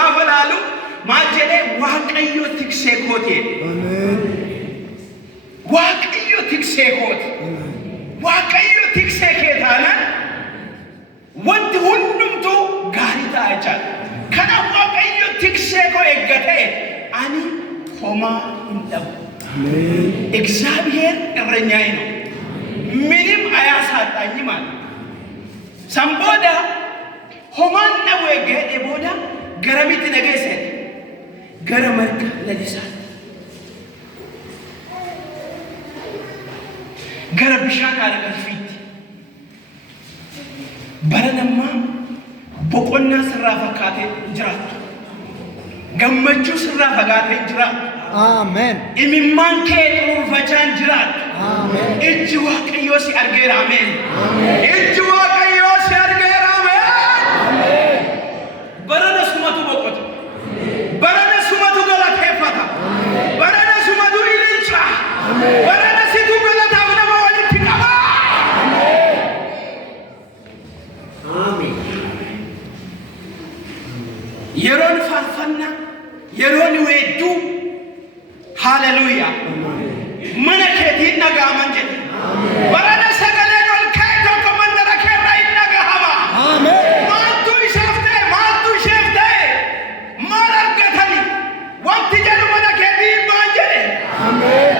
gaafa laalu maal jedhee waaqayyo tiksee kooti. waaqayyo tiksee kooti. waaqayyo tiksee kee taanaan wanti hundumtuu gaarii ta'a jechaadha. Kanaaf waaqayyo tiksee koo eeggatee ani homaa hin dhabu. እግዚአብሔር እረኛዬ ነው ምንም አያሳጣኝም አለ። ሰምቦዳ ሆማና ወገደ ቦዳ ገረሚት ነገሰ ገረመርካ ለሊሳት ገረብሻን አለከፊት በረነማ በቆና ስራ ፈካቴ እንጅራት ገመቹ ስራ ፈጋቴ እንጅራት Amen. Imimman kee dhuunfachaan jiraat. Amen. Ijji waaqayyoo si argeera. Amen. Ijji waaqayyoo si argeera. Amen. Barana sumatu boqota. Barana sumatu galateeffata. Barana sumatu ililcha. Barana situ galataaf nama walitti qaba. Amen. Yeroon faarfannaa, yeroon weedduu. Hallelujah. Mana keetiin nagaaman jedhe. Barana sagaleen ol ka'e tokko mandara keerraa hin nagahama. Maaltu isaaf ta'e maaltu isheef ta'e maal argatani wanti jedhu mana keetiin maal jedhe. Amen.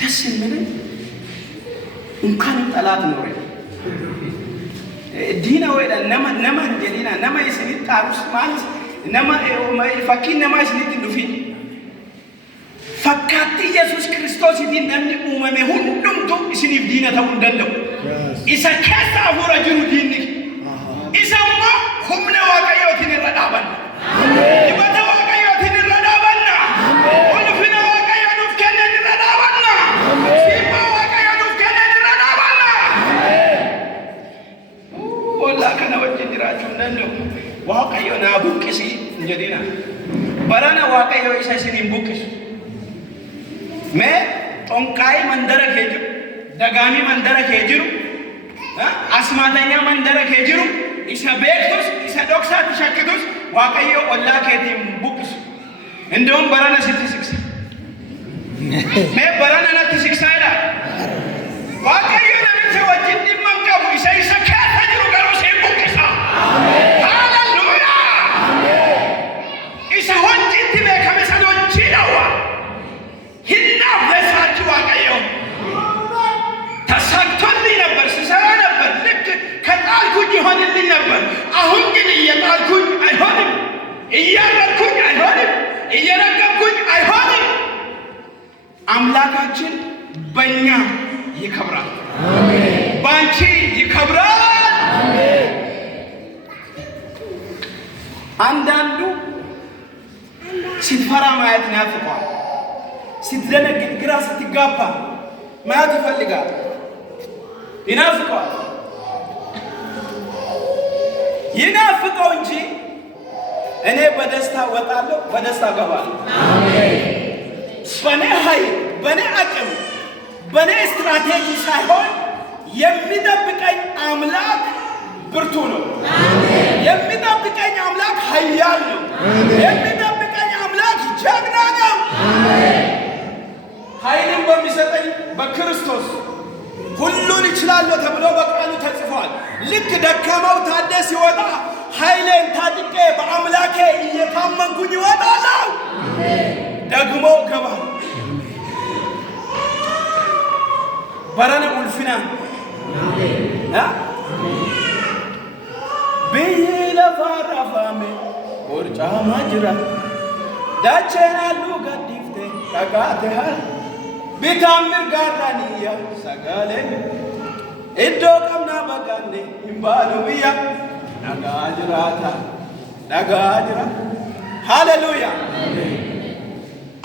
ደስ የሚለኝ እንኳን ጠላት ኖረ ዲና ወይዳ ነማ እንጀሊና ነማ ይስኒት ጣሩስ ማለት nama fakkiin namaa isinitti dhufin fakkaatti Iyesus Kiristoositiin namni uumame hundumtu isiniif diina ta'uu hin danda'u. Isa keessa hafuura jiru diinni isa immoo humna waaqayyootiin irra dhaabanna. Dibata waaqayyootiin irra dhaabanna. Ulfina waaqayyoo nuuf kenneen irra dhaabanna. Sibbaa waaqayyoo nuuf kenneen irra dhaabanna. Wallaa kana wajjin jiraachuu hin danda'u. waaqayyo naa buqqisi jedhina barana waaqayyo isa isiniin buqqisu mee xonqaayi mandara kee jiru dagaamii mandara kee jiru asmaatanyaa mandara kee jiru isa beektus isa dhoksaatti shakkitus waaqayyo ollaa keetiin buqqisu እንደውም barana sitti siksa mee barana natti siksaa jedha waaqayyo namicha wajjin dhimma hin qabu isa keessa jiru garuu siin buqqisa. Isa hojjitti beekame san hojii dhawwa hinnaaf beesachi waaqayyo ተሳክቶልኝ ነበር ስሰራ ነበር ልክ ከጣልኩኝ ይሆንልኝ ነበር አሁን ግን እየጣልኩኝ አይሆንም እያረኩኝ አይሆንም እየረገምኩኝ አይሆንም አምላካችን በእኛ ይከብራል ባንቺ ይከብራል አንዳንዱ ስትፈራ ማየት ያፍቃል ስትደነግጥ ግራ ስትጋባ ማየት ይፈልጋል ይናፍቀው እንጂ እኔ በደስታ ወጣለሁ በደስታ ገባለሁ አሜን በኔ ኃይል በኔ አቅም በኔ ስትራቴጂ ሳይሆን የሚጠብቀኝ አምላክ ብርቱ ነው አሜን የሚጠብቀኝ አምላክ ኃያል ነው የሚጠብቀኝ አምላክ ጀግና ነው አሜን ኃይልን በሚሰጠኝ በክርስቶስ ሁሉን ይችላል ተብሎ በቃሉ ተጽፏል ልክ ደካማው ታደስ ይወጣ ኃይሌን ታጥቄ በአምላኬ እየታመንኩኝ ይወጣለሁ አሜን ደግሞ ገባ በረነ ኡልፊና አሜን بيلا فارفامي ورجع ماجرا داچنا لو غديفته كاكاتها بيتامر غارانيا سغالن ادو كمنا بغاني امبالويا نغاجراتا نغاجرا هاليلويا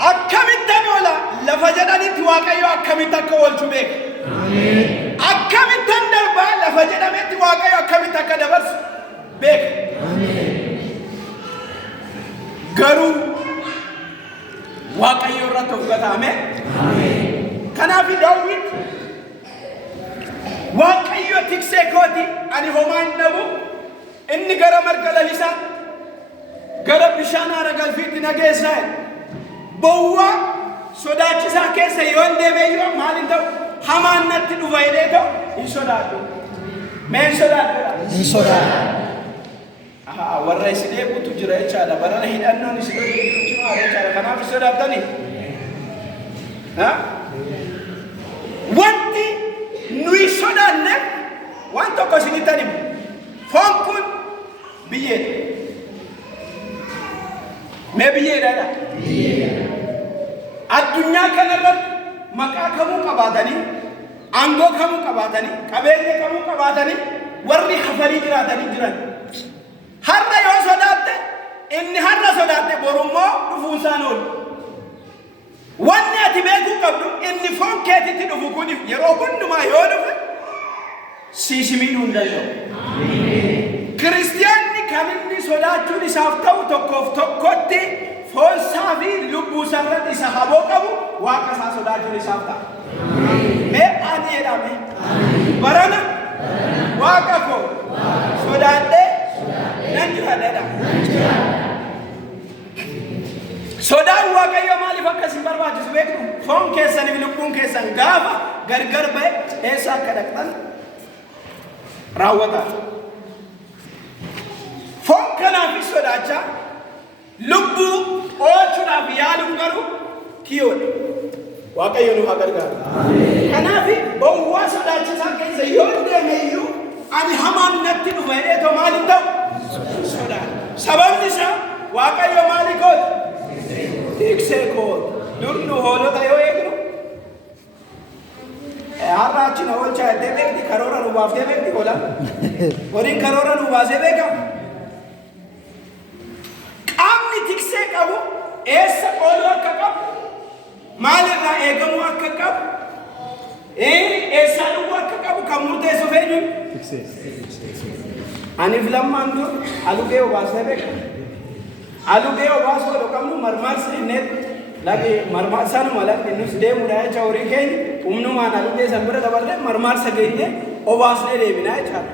አከሚተኖላ ለፈጀዳኒ ትዋቀዮ አከሚተከወልቹ ቤክ አሜን አከሚተንደርባ ለፈጀዳኒ ትዋቀዮ አከሚተከደበስ ቤክ አሜን ገሩ ዋቀዮ ረተውገታ አሜን አሜን ከናፊ ዳዊት ዋቀዮ ትክሴ ኮቲ አኒ ሆማን ነቡ inni gara marga lalisaa gara bishaan haara galfiitti nageessaa bowwaa sodaachisaa keessa yoo deebi'ee maal hin ta'u hamaan natti dhufa jedhee ta'u hin sodaadhu. Meen sodaadhu. Hin sodaadhu. Warra isin eeguutu jira jechaadha. Barana hidhannoon isin eeguutu jira jechaadha. Kanaaf sodaattanii. Wanti nuyi sodaanne waan tokko isinitti himu. Foon kun biyyeedha. Mee biyyeedha? Addunyaa kanarratti maqaa kamuu qabaatanii, aangoo kamuu qabaatanii, qabeenya kamuu qabaatanii warri hafanii jiraatanii jiran. Har'a yoo sodaatte inni har'a sodaatte borummoo dhufuusaan oolu. Wanni ati beekuu qabdu inni foon keetitti dhufu kun yeroo hundumaa yoo dhufe siisi miidhuu hin danda'u. Kiristiyaanni kan inni sodaachuun isaaf ta'u tokkoof tokkotti foon isaa fi lubbuu isaarratti isa haboo qabu waaqa isaa sodaachuun isaaf ta'a. Mee ani jedhame barana waaqa koo sodaadhee nan jiraadha. Sodaan waaqayyo maaliif akkasii barbaachisu beektu? Foon keessanii fi lubbuun keessan gaafa gargar ba'e eessa akka dhaqxan raawwata. Foon kanaafis sodaachaa lubbuu oolchuudhaaf yaaluun garuu kiyyoodha. Waaqayyo nu haa gargaaru. Kanaaf bowwaa sodaachisaa keessa yoo deeme iyyuu ani hamaan natti dhufa jedhee too maal hin ta'u? Sodaadha. Sababni isaa waaqayyo maali kooti? Tiksee kooti. Dur nu hoolota yoo eegnu har'a achi na oolchaa jettee beekti karoora nu baaftee beekti qola. Horiin karoora nu baasee beekamu. Qaamni tiksee qabu eessa ooluu akka qabu maalirraa eegamuu akka qabu eessaa dhuguu akka qabu kan murteessuuf eenyuun? Aniif lammaan dur alugee obaasee beekama. Alugee obaasuu oduu qabnu marmaarsa innet lagi marmaarsaanuma lagi nus deemuudha jecha horii keenya humnumaan alugee san bira dabarree marmaarsa geenye obaasnee deebinaa jechaadha.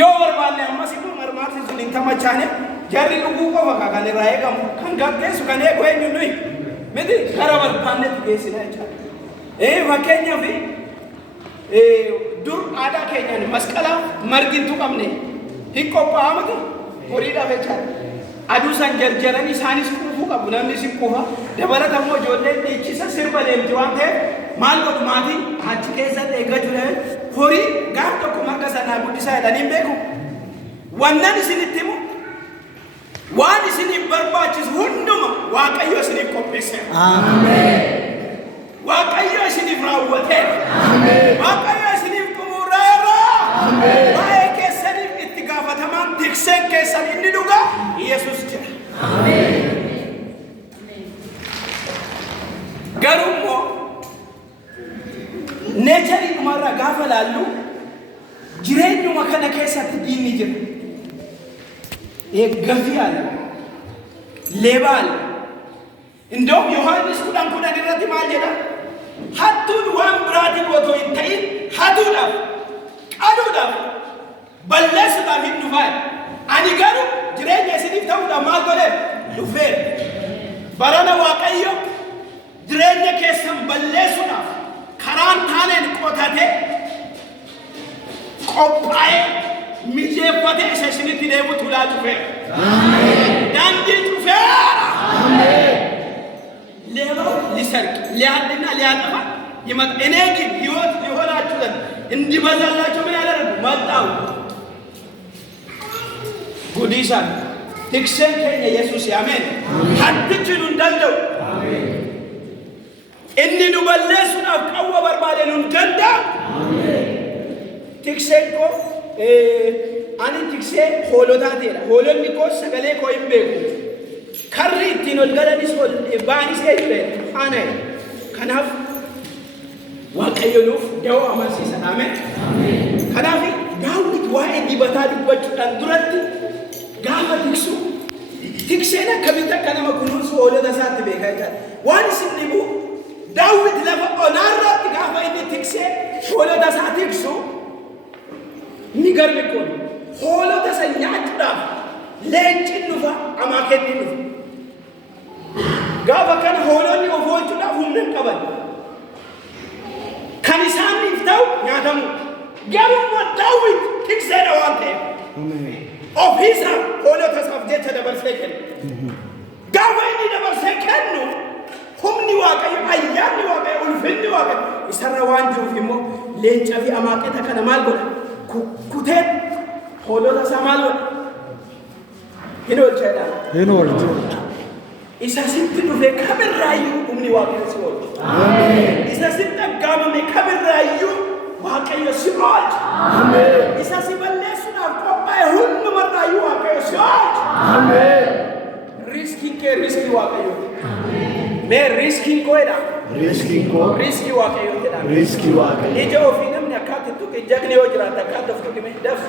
Yoo barbaanne ammas immoo marmaarsi sun hin tamachaane jarri dhuguu qofa kan irraa eegamu kan gaggeessu kan eegu eenyu nuyi miti gara barbaannetti geessinaa jechaadha. Fakkeenyaaf dur aadaa keenyaan masqalaa margintu qabne hin qophaa'amatu horiidhaaf jechaadha. Aduu san jarjaranii isaanis kuufuu qabu namni si kuufa dabalata immoo ijoolleen dhiichisa sirba deemti waan ta'eef maal godhu maatiin achi keessatti eeggachuu horii gaaf tokko marga sanaa guddisaa jedhanii beeku. Wannan isinitti himu waan isiniif barbaachisu hunduma waaqayyo isiniif qopheesseera. Ameen. Waaqayyo isiniif raawwateera. Ameen. Waaqayyo isiniif xumureera. Ameen. Waa'ee keessaniif itti gaafatamaan tikseen keessan inni dhugaa Iyesus jira. Ameen. Garuu immoo neecharii dhumarraa gaafa laallu jireenyuma kana keessatti diinni jira. Gafiyaal lebaal indoo Yohaannis kudhan irratti maal jedha? Hattuun waan biraatiin otoo hin ta'in hatuudhaaf qaluudhaaf balleessuudhaaf hin dhufaan. Ani garuu jireenya isiniif ta'uudhaaf maal godhee dhufeera. Barana waaqayyo jireenya keessan balleessuudhaaf karaan taaneen qotatee qophaa'ee mijeeffatee isa isinitti deemu tulaa dhufeera. Daandii dhufeera. Leebaa lisarqi liyaadina liyaadhafa himata eneegin hiyyoot lihoolaachuudhaan indi bazallaachuu min alargu maxxaawu gudiisaan tikseen keenya Yesuus ameen. Hattichi nu hin danda'u. Inni nu balleessuudhaaf qawwa barbaade nu hin danda'u. Tikseen koo ani tiksee hoolotaatiidha. Hoolonni koo sagalee koo hin beeku. Karri ittiin ol galanis ba'anis eenyuudha? Ana. Kanaaf waaqayyo nuuf da'oo amansiisan. Ameen. Kanaaf Daawit waa'ee dibataa dubbachuudhaan duratti gaafa tiksu tikseen akkamitti akka nama kunuunsu hoolota isaatti beekaa jira. Waan isin dhibu Daawit lafa onaarratti gaafa inni tiksee hoolota isaa tiksu ni garmi kun hoolota san nyaachuudhaaf leenciin dhufa amaakenni dhufa. Gaafa kana hoolonni of oolchuudhaaf humna hin qaban. Kan isaaniif ta'u nyaatamu. Garuu Daawit tikseedha waan ta'eef. Ofiisa hoolota isaaf jecha dabarsee kenna. Gaafa inni dabarsee kennu humni Waaqayyo, ayyaanni Waaqayyo, ulfinni Waaqayyo isarra waan jiruuf immoo leencaa fi amaaqeta kana maal godha? Kutee hoolota isaa maal godha? Hin oolchedha. Hin oolchu. Isa sitti dhufee kamirraayyuu humni Waaqayyo si oolcha. Isa sitti aggaamame kamirraayyuu Waaqayyo si oolcha. Isa si balleessuudhaaf qophaa'e hundumarraayyuu Waaqayyo si oolcha. Riskiin kee riskii Waaqayyo. Mee riskiin koo jedha. Riskii Waaqayyo jedha. Ija ofii namni akkaatti tuqe jagni yoo jiraata akkaatti of tuqime daf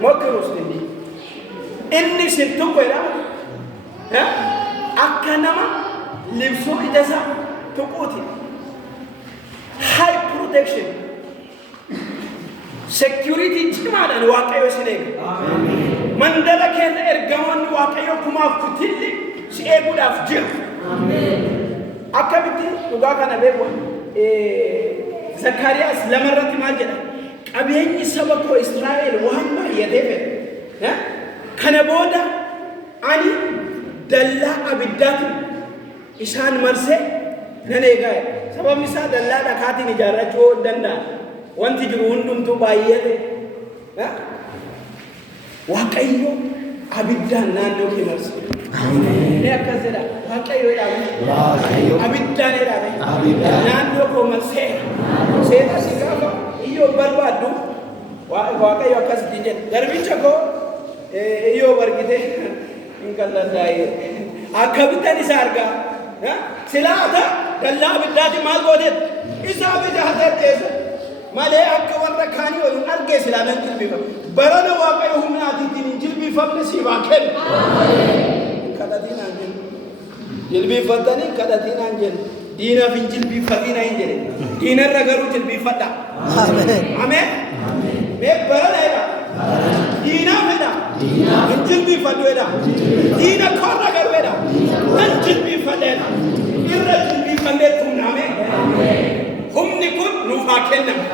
mokkiruus inni sin tuqu jedha. Akka nama libsuu ija isaa tuquuti. High protection. Security cimaadhaan Waaqayyo sin eega. Mandala keessa ergamoonni Waaqayyo kumaaf kutilli si eeguudhaaf jiru. Akkamitti dhugaa kana beeku Zakkaariyaas lamarratti maal jedha? Qabeenyi saba koo Israa'el waan baay'atee fedhe. Kana booda ani dallaa abiddaatiin isaan marsee nan eegaa. Sababni isaa dallaa dhakaatiin ijaarrachuu danda'a. Wanti jiru hundumtuu baay'ate. Waaqayyo abiddaan naannoo kee marse. Ini akkas jedha. Waaqayyo jedhame. Abiddaan jedhame. Naannoo koo marsee. Seeta si gaafa iyyoo barbaaddu Waaqayyo akkas jedhe. Garbicha koo iyyoo bargite hin kallandaa'e. Akkamittan isa argaa. Silaa ata dallaa abiddaati maal gooteet? Isaa fi jahateetteessa. Malee akka warra kaanii waliin argee silaa nan jilbifama. Barana Waaqayyo humnaatiin hin jilbifamne siifaa kennu. Kadhatinaan jennu. Jilbifatanii kadhatinaan jennu. Diinaaf hin jilbifatinaa hin jedhe. Diinarra garuu jilbifadha. Ameen. Mee barana jedha. Diinaaf jedha. Hin jilbifadhu jedha. Diina korra garuu jedha. Nan jilbifadha jedha. Irra jilbifannee tuuname. Humni kun nuuf haa kennamu.